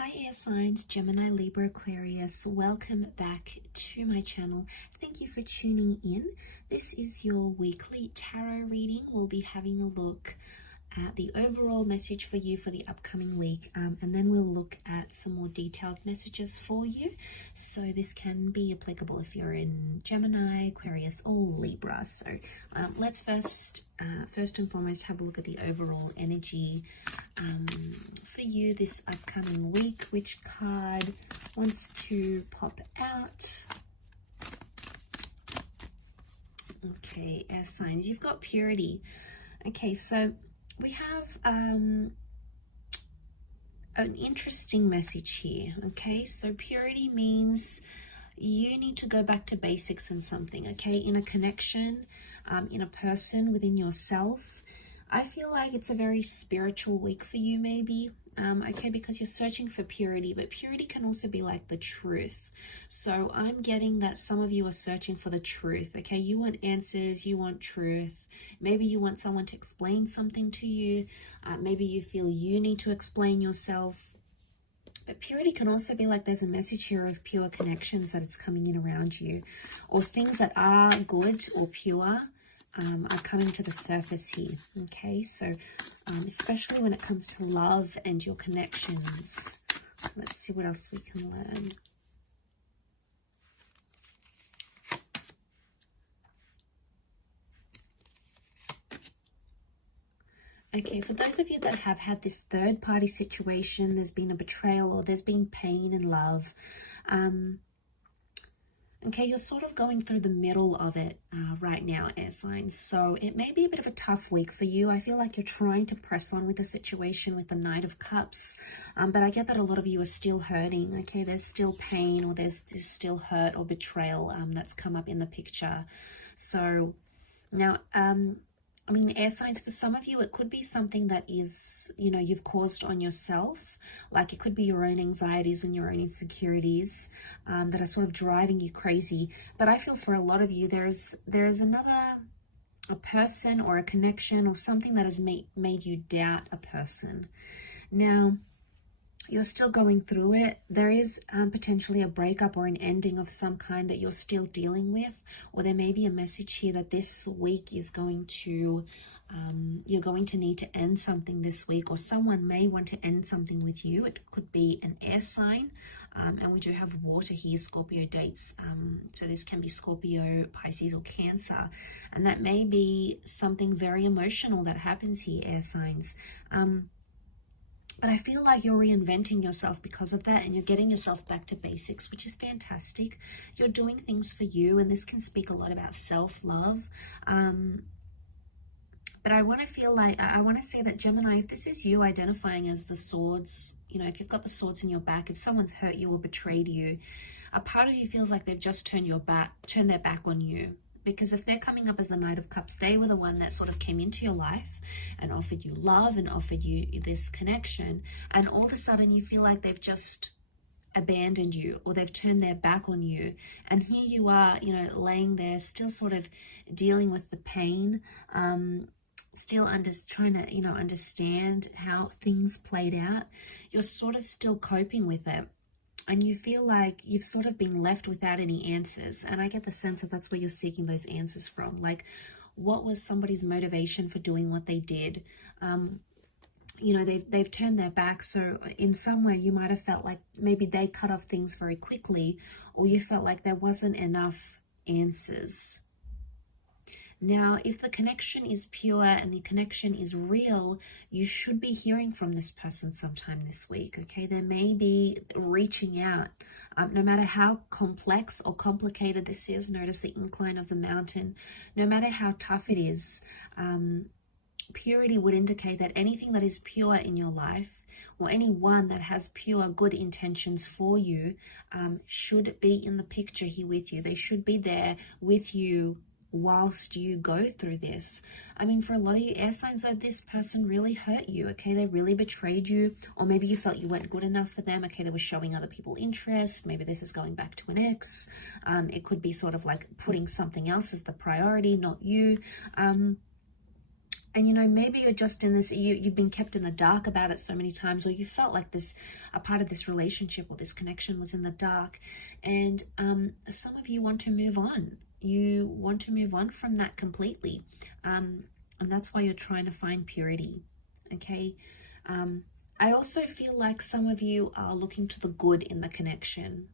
Hi air signs, Gemini, Libra, Aquarius. Welcome back to my channel. Thank you for tuning in. This is your weekly tarot reading. We'll be having a look at the overall message for you for the upcoming week, and then we'll look at some more detailed messages for you. So this can be applicable if you're in Gemini, Aquarius, or Libra. So let's first and foremost have a look at the overall energy for you this upcoming week. Which card wants to pop out? Okay, air signs, you've got purity. Okay, so we have an interesting message here. Okay, so purity means you need to go back to basics in something, okay, in a connection, in a person, within yourself. I feel like it's a very spiritual week for you, maybe. Okay, because you're searching for purity, but purity can also be like the truth. So I'm getting that some of you are searching for the truth. Okay, you want answers, you want truth. Maybe you want someone to explain something to you. Maybe you feel you need to explain yourself. But purity can also be like there's a message here of pure connections that it's coming in around you, or things that are good or pure are coming to the surface here. Okay, so especially when it comes to love and your connections. Let's see what else we can learn. Okay, for those of you that have had this third-party situation, there's been a betrayal or there's been pain in love. Okay, you're sort of going through the middle of it right now, air signs. So it may be a bit of a tough week for you. I feel like you're trying to press on with the situation with the Knight of Cups. But I get that a lot of you are still hurting. Okay, there's still pain, or there's still hurt or betrayal that's come up in the picture. So now, I mean, air signs, for some of you, it could be something that is, you know, you've caused on yourself. Like it could be your own anxieties and your own insecurities that are sort of driving you crazy. But I feel for a lot of you, there's a person or a connection or something that has made you doubt a person. Now, you're still going through it. There is potentially a breakup or an ending of some kind that you're still dealing with, or there may be a message here that this week is going to, you're going to need to end something this week, or someone may want to end something with you. It could be an air sign, and we do have water here, Scorpio dates, so this can be Scorpio, Pisces, or Cancer, and that may be something very emotional that happens here, air signs. But I feel like you're reinventing yourself because of that, and you're getting yourself back to basics, which is fantastic. You're doing things for you, and this can speak a lot about self-love. But I want to feel like, I want to say that Gemini, if this is you identifying as the swords, you know, if you've got the swords in your back, if someone's hurt you or betrayed you, a part of you feels like they've just turned their back on you. Because if they're coming up as the Knight of Cups, they were the one that sort of came into your life and offered you love and offered you this connection. And all of a sudden you feel like they've just abandoned you, or they've turned their back on you. And here you are, you know, laying there still sort of dealing with the pain, still trying to, you know, understand how things played out. You're sort of still coping with it. And you feel like you've sort of been left without any answers. And I get the sense that that's where you're seeking those answers from. Like, what was somebody's motivation for doing what they did? You know, they've turned their back. So in some way, you might have felt like maybe they cut off things very quickly, or you felt like there wasn't enough answers. Now, if the connection is pure and the connection is real, you should be hearing from this person sometime this week, okay? They may be reaching out. No matter how complex or complicated this is, notice the incline of the mountain. No matter how tough it is, purity would indicate that anything that is pure in your life, or anyone that has pure good intentions for you, should be in the picture here with you. They should be there with you whilst you go through this. I mean, for a lot of you air signs, though, this person really hurt you, okay? They really betrayed you, or maybe you felt you weren't good enough for them, okay? They were showing other people interest. Maybe this is going back to an ex. It could be sort of like putting something else as the priority, not you. And, you know, maybe you're just in this, you've been kept in the dark about it so many times, or you felt like this, a part of this relationship or this connection was in the dark. And some of you want to move on. You want to move on from that completely. And that's why you're trying to find purity. Okay. I also feel like some of you are looking to the good in the connection.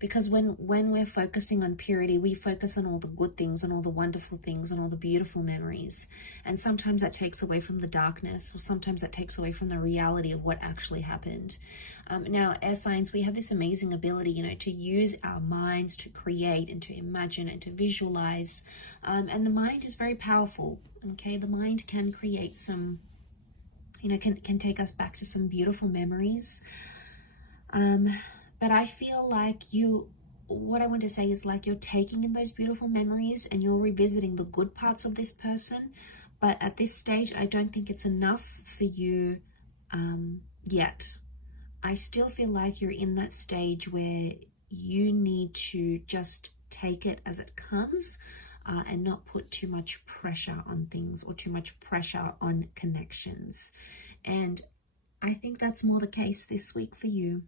Because when we're focusing on purity, we focus on all the good things, on all the wonderful things, on all the beautiful memories. And sometimes that takes away from the darkness, or sometimes that takes away from the reality of what actually happened. Now, air signs, we have this amazing ability, you know, to use our minds to create and to imagine and to visualize. And the mind is very powerful, okay? The mind can create some, you know, can take us back to some beautiful memories. But I feel like what I want to say is like you're taking in those beautiful memories and you're revisiting the good parts of this person. But at this stage, I don't think it's enough for you yet. I still feel like you're in that stage where you need to just take it as it comes and not put too much pressure on things or too much pressure on connections. And I think that's more the case this week for you.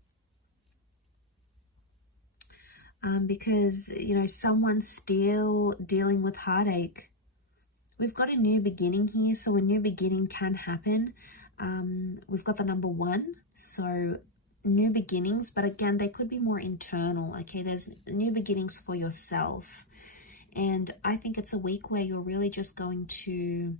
Because, you know, someone's still dealing with heartache. We've got a new beginning here, so a new beginning can happen. We've got the number 1, so new beginnings, but again, they could be more internal, okay? There's new beginnings for yourself. And I think it's a week where you're really just going to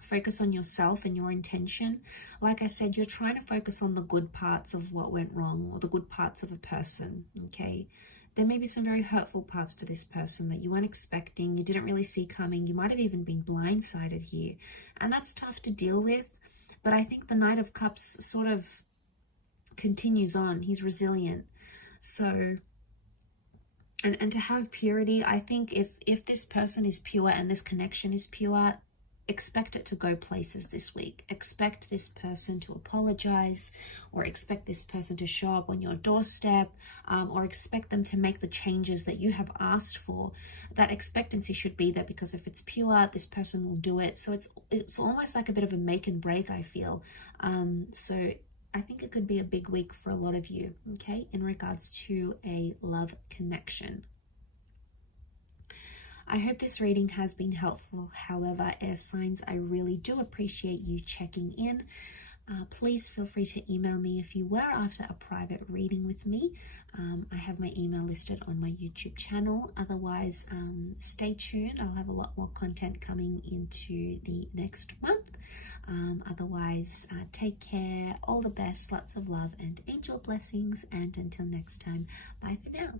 focus on yourself and your intention. Like I said, you're trying to focus on the good parts of what went wrong or the good parts of a person, okay? There may be some very hurtful parts to this person that you weren't expecting, you didn't really see coming. You might have even been blindsided here. And that's tough to deal with. But I think the Knight of Cups sort of continues on. He's resilient. So, and to have purity, I think if this person is pure and this connection is pure, expect it to go places this week. Expect this person to apologize, or expect this person to show up on your doorstep, or expect them to make the changes that you have asked for. That expectancy should be there, because if it's pure, this person will do it. So it's almost like a bit of a make and break, I feel. So I think it could be a big week for a lot of you, okay, in regards to a love connection. I hope this reading has been helpful. However, air signs, I really do appreciate you checking in. Please feel free to email me if you were after a private reading with me. I have my email listed on my YouTube channel. Otherwise, stay tuned. I'll have a lot more content coming into the next month. Otherwise, take care. All the best. Lots of love and angel blessings. And until next time, bye for now.